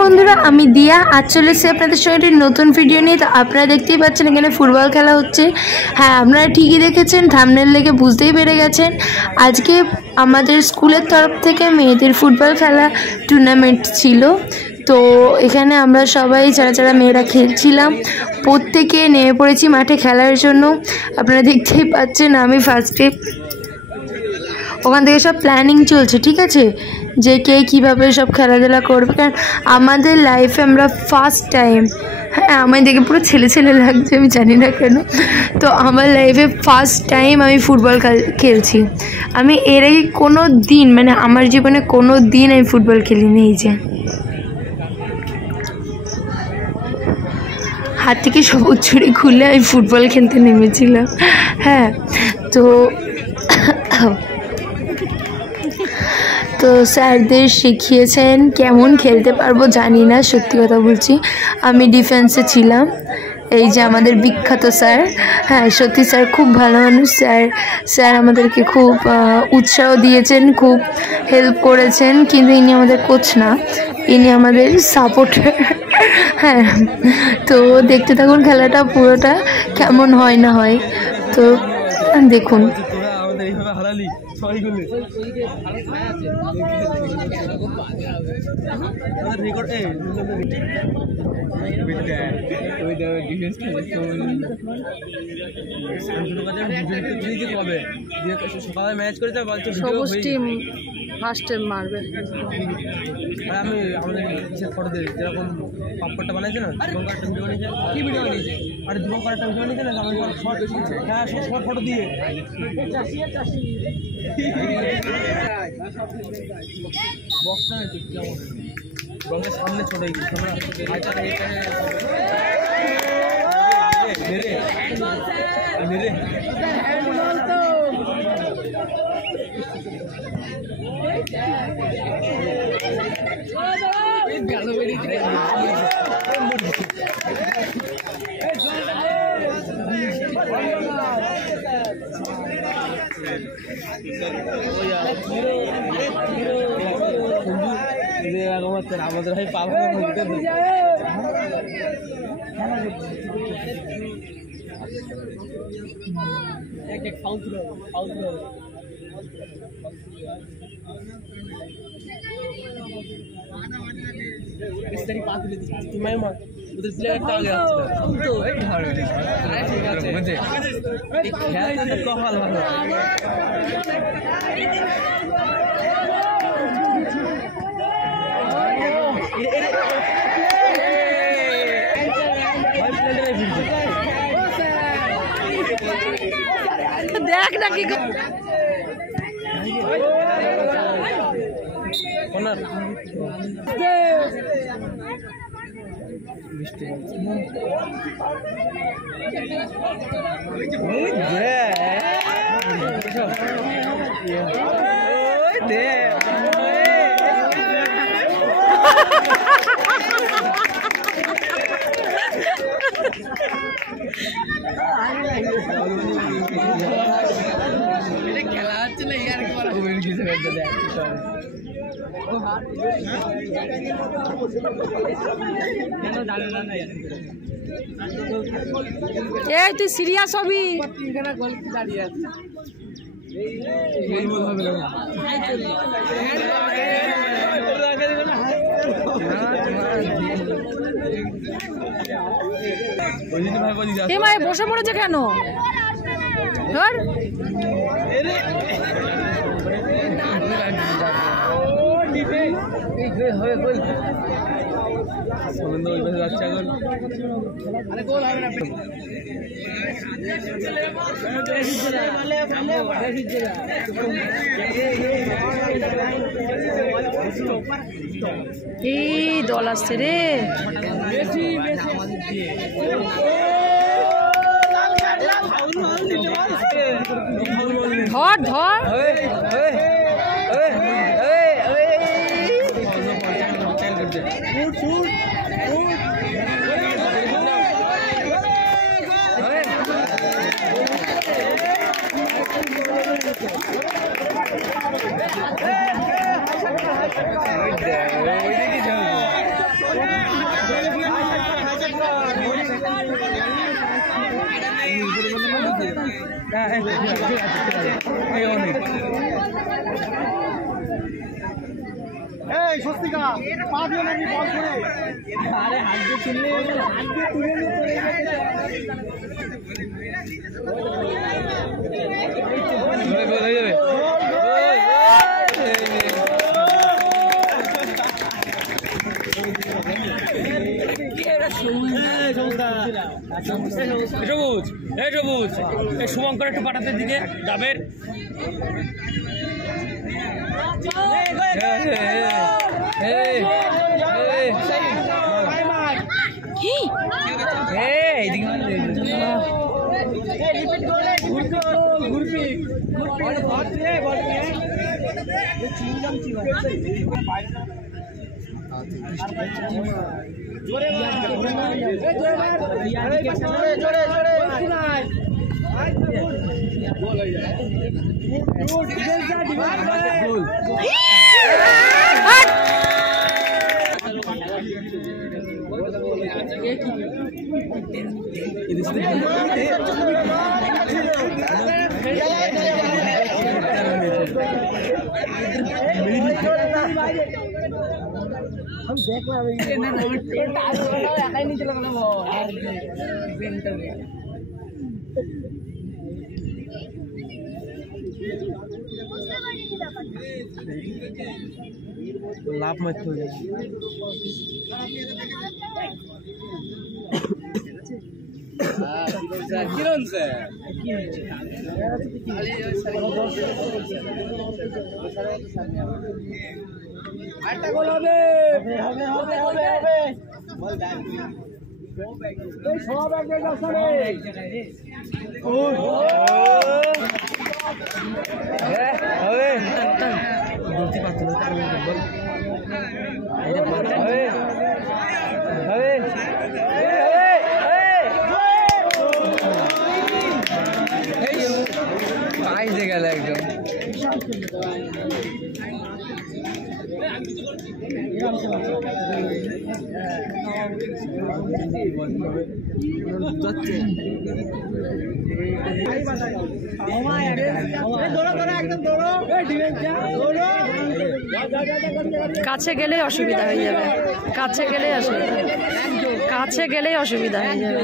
বন্ধুরা, আমি দিয়া আজ চলে এসেছি আপনাদের সঙ্গে একটি নতুন ভিডিও নিয়ে। তো আপনারা দেখতেই পাচ্ছেন এখানে ফুটবল খেলা হচ্ছে। হ্যাঁ, আপনারা ঠিকই দেখেছেন, থাম্বনেল দেখে বুঝতেই পেরে গেছেন। আজকে আমাদের স্কুলের তরফ থেকে মেয়েদের ফুটবল খেলা টুর্নামেন্ট ছিল। তো এখানে আমরা সবাই যারা মেয়েরা খেলছিলাম, প্রত্যেকে নেমে পড়েছি মাঠে খেলার জন্য। আপনারা দেখতেই পাচ্ছেন আমি ফার্স্টে ওখান থেকে সব প্ল্যানিং চলছে, ঠিক আছে, যে কে কীভাবে সব খেলাধুলা করবে। কারণ আমাদের লাইফে আমরা ফার্স্ট টাইম, হ্যাঁ আমার দেখে পুরো ছেলে ছেলে লাগছে, আমি জানি না কেন। তো আমার লাইফে ফার্স্ট টাইম আমি ফুটবল খেলছি। আমি এর আগে কোনো দিন, মানে আমার জীবনে কোনো দিন আমি ফুটবল খেলিনি। এই যে হাত থেকে সবুজ ছুরি খুলে আমি ফুটবল খেলতে নেমেছিলাম। হ্যাঁ, তো স্যারদের শিখিয়েছেন, কেমন খেলতে পারবো জানি না, সত্যি কথা বলছি। আমি ডিফেন্সে ছিলাম। এই যে আমাদের বিখ্যাত স্যার, হ্যাঁ সত্যি স্যার খুব ভালো মানুষ। স্যার আমাদেরকে খুব উৎসাহ দিয়েছেন, খুব হেল্প করেছেন। কিন্তু ইনি আমাদের কোচ না, ইনি আমাদের সাপোর্টার। হ্যাঁ, তো দেখতে থাকুন খেলাটা পুরোটা কেমন হয় না হয়। তো দেখুন। সকালে ম্যাচ করে ফার্স্ট টাইম মারবে। আমি আমাদের ফটো দিই, যেরকম পাপড়টা বানাইছে না, কি ভিডিও বানিয়েছে, আর দুবার করাটা ভিডিও বানিয়েছে না, হ্যাঁ সব ফটো দিয়ে বক্সটা বক্সের সামনে ছোট আমাদের ভাই পাবো उधर प्लेयर का आ गया तो ठीक আছে मुझे एक खेल तो कहाल ভালো देख ना की कॉर्नर তুই সিরিয়াস হবি দাঁড়িয়ে আছে বসে পড়েছে কেন? ধর যাচ্ছে এখন এই দল আসছে রে। ধর ধর এই স্বস্তিকা পা দিও নাকি বল করে আরে হাত দিয়ে তুললে হাত দিয়ে তুলে নিয়ে চলে যাবে সবুজ এই সবুজ এই শুভঙ্কর একটু পাঠাতে দিকে ডাবের हम देख रहे हैं नीचे लगा लाभ मत हो जाए किरण से আটটা গোল হবে হবে হবে হবে হবে এই সব এক জায়গায় আসলে ও হবে বলতে পারতো না তার বল এটা বল হবে হবে এই পাইছে গেল একদম কাছে গেলেই অসুবিধা হয়ে যাবে কাছে গেলেই অসুবিধা কাছে গেলেই অসুবিধা হয়ে যাবে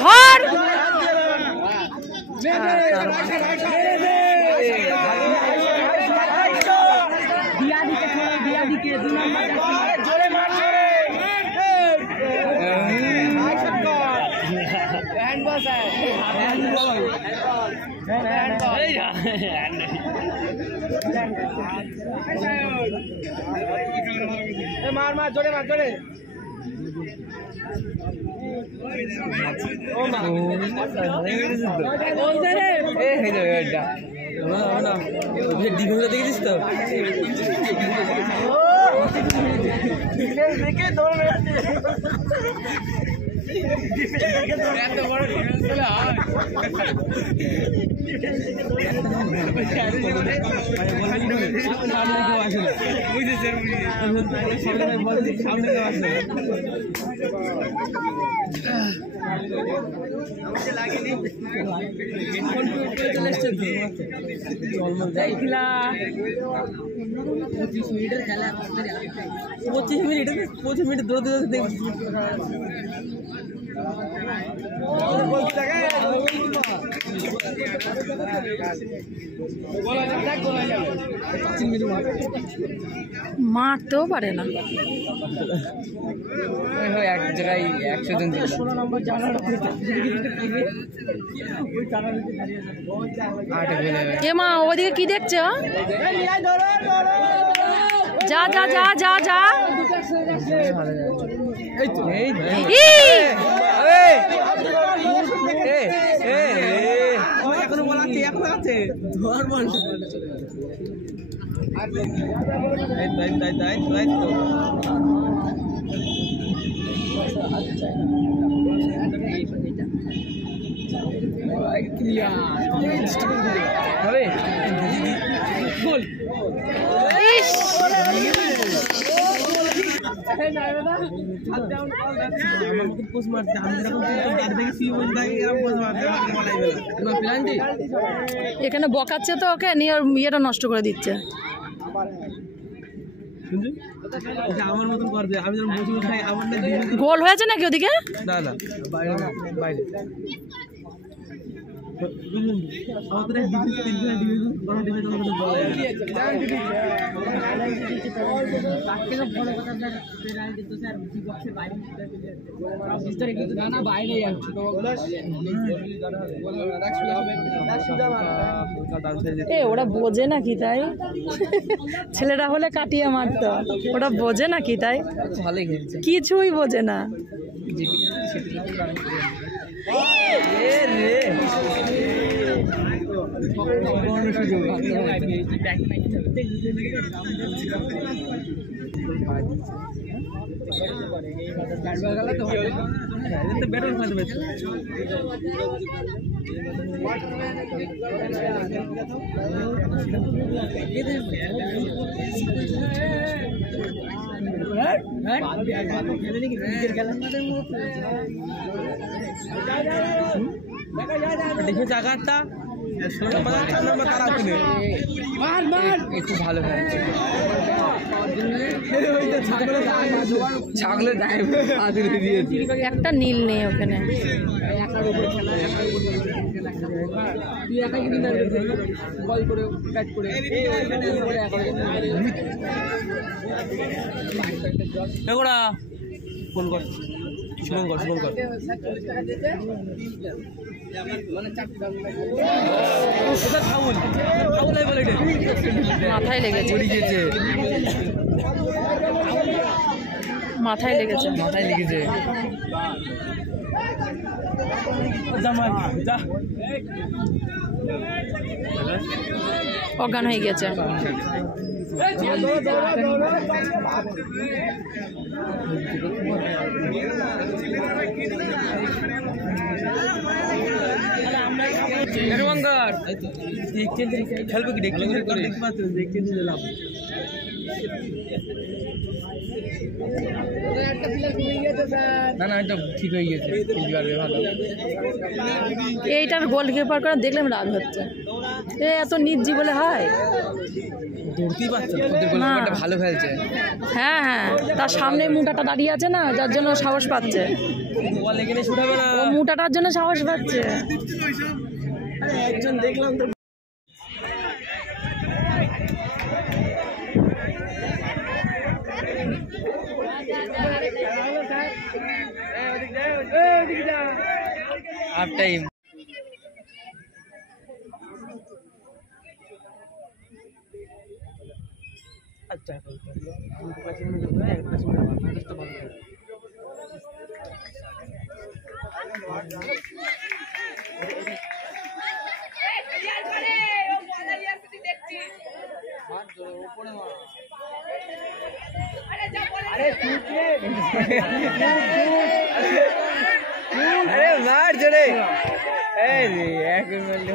ধর मार मार जोड़े मार जोड़े देखिस तो पच्चीस मिनट दौड़ते মারতেও পারে না এক জায়গায় 100 জন কে মা ওদিকে কি দেখছো যা যা যা যা যা এখনো বলাচ্ছি এখন আছে ধর বল এখানে বকাচ্ছে তো ওকে নিয়ে ওর ইয়েটা নষ্ট করে দিচ্ছে। আমার মতন করবে, আমি যখন বসে খাই আমার না গোল হয়েছে নাকি ওদিকে? না না বাইরে বাইরে বুঝলেন আমাদের ডিফেন্স তিনটা ডিফেন্স বড় ডিফেন্স আমাদের বল তাকে তো বড় কথা স্যার পেনাল্টি তো স্যার বি বক্সের বাইরে ভিতরে কিন্তু না বাইরে যাচ্ছে তো ওরা বোঝে নাকি তাই? ছেলেরা হলে কাটিয়ে মারতো, ওরা বোঝে নাকি তাই? ভালোই খেলছে, কিছুই বোঝে না। দেখে জায়গাটা একটু ভালো ছাগলের একটা নীল নেই ওখানে। ফোন কর শুভঙ্কর শুভঙ্কর মাথায় লেগেছে, মাথায় লেগেছে, মাথায় লেগেছে। অজ্ঞান হয়ে গেছে। খেলবে কি দেখতে দিলাম না না এটা ঠিক হয়ে গেছে, ভালো। এইটার গোলকিপার করে দেখলাম রাগ হচ্ছে, এত নির্জি বলে হয়। ধরতেই পারছে গোলকিপারটা ভালো খেলছে। হ্যাঁ হ্যাঁ, তার সামনে মুটাটা দাঁড়িয়ে আছে না, যার জন্য সাহস পাচ্ছে। বল এখানে শুট হবে না, ও মুটাটার জন্য সাহস পাচ্ছে। একজন দেখলাম তো হাফ টাইম। अच्छा अरे मार जोड़े एक minute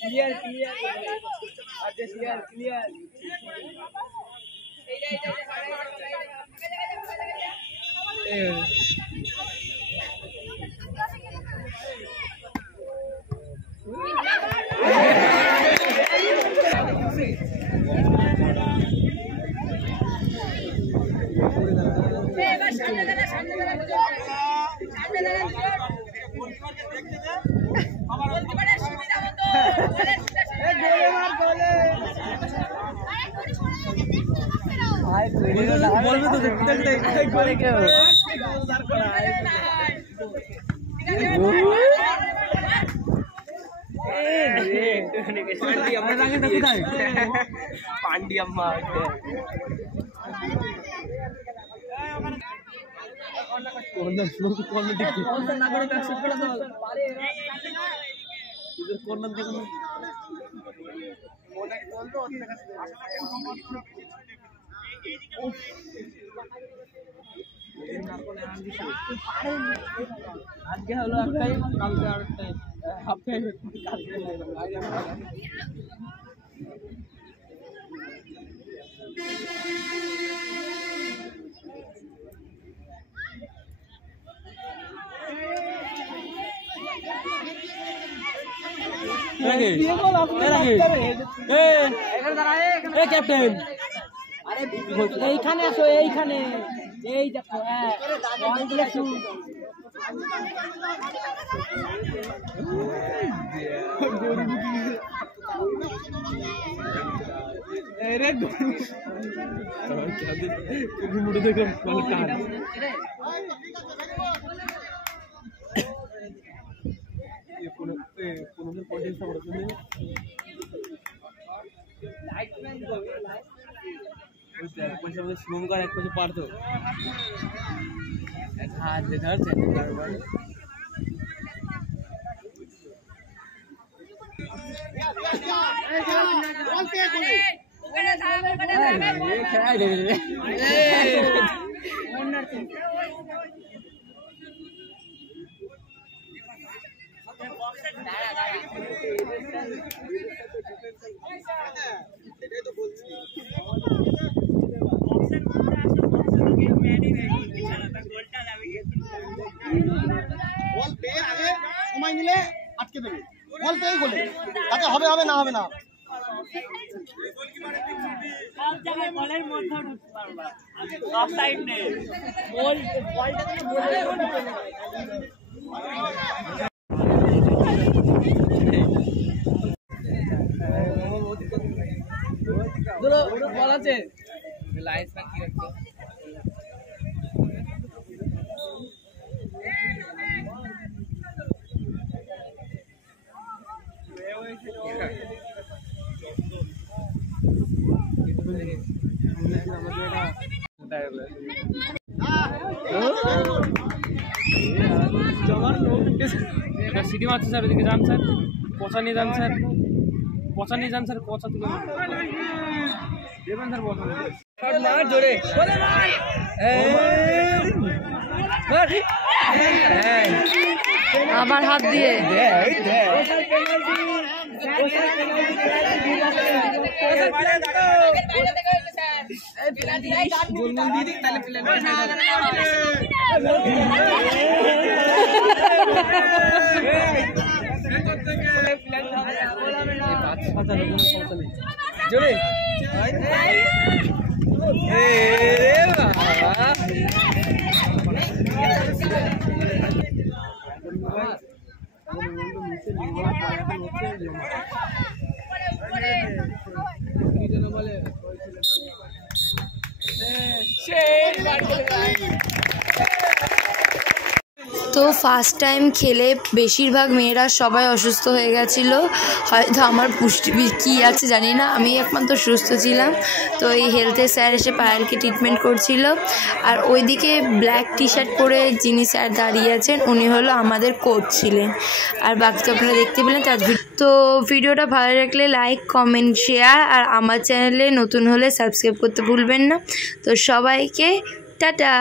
clear clear clear clear Pandi अम्मा আজকে হলো একটাই, কালকে আরেকটাই, হাফ টাইম কালকে ক্যাপ্টেন এইখানে আসো, এইখানে এই দেখো। হ্যাঁ শুভঙ্কর এক পাশে পারতো, হাত দিয়ে ধরছে এটাই তো বলছি। বল পেয়ে আগে সময় নিলে আটকে দেবে, বল পেয়ে বলে তাতে হবে হবে না হবে না। বলের মধ্যে ঢুকতে পারবা, অফ সাইড নেই, বল বলটা বলে বল আছে লাইস না কি রাখছো। সিটি মারছে স্যার, ওদিকে যান স্যার, পচা নিয়ে যান স্যার, পচা নিয়ে যান স্যার, পচা তুলে দেবেন স্যার, পচা মার জোরে আবার হাত দিয়ে জোরে তো ফার্স্ট টাইম খেলে বেশিরভাগ মেয়েরা সবাই অসুস্থ হয়ে গেছিলো, হয়তো আমার পুষ্টি কী আছে জানি না, আমি একমাত্র সুস্থ ছিলাম। তো এই হেলথের স্যার এসে পায়েলকে ট্রিটমেন্ট করছিল। আর ওইদিকে ব্ল্যাক টি শার্ট পরে যিনি স্যার দাঁড়িয়ে আছেন উনি হলো আমাদের কোচ ছিলেন। আর বাকি তো আপনারা দেখতে পেলেন। তো ভিডিওটা ভালো লাগলে লাইক কমেন্ট শেয়ার, আর আমার চ্যানেলে নতুন হলে সাবস্ক্রাইব করতে ভুলবেন না। তো সবাইকে টাটা।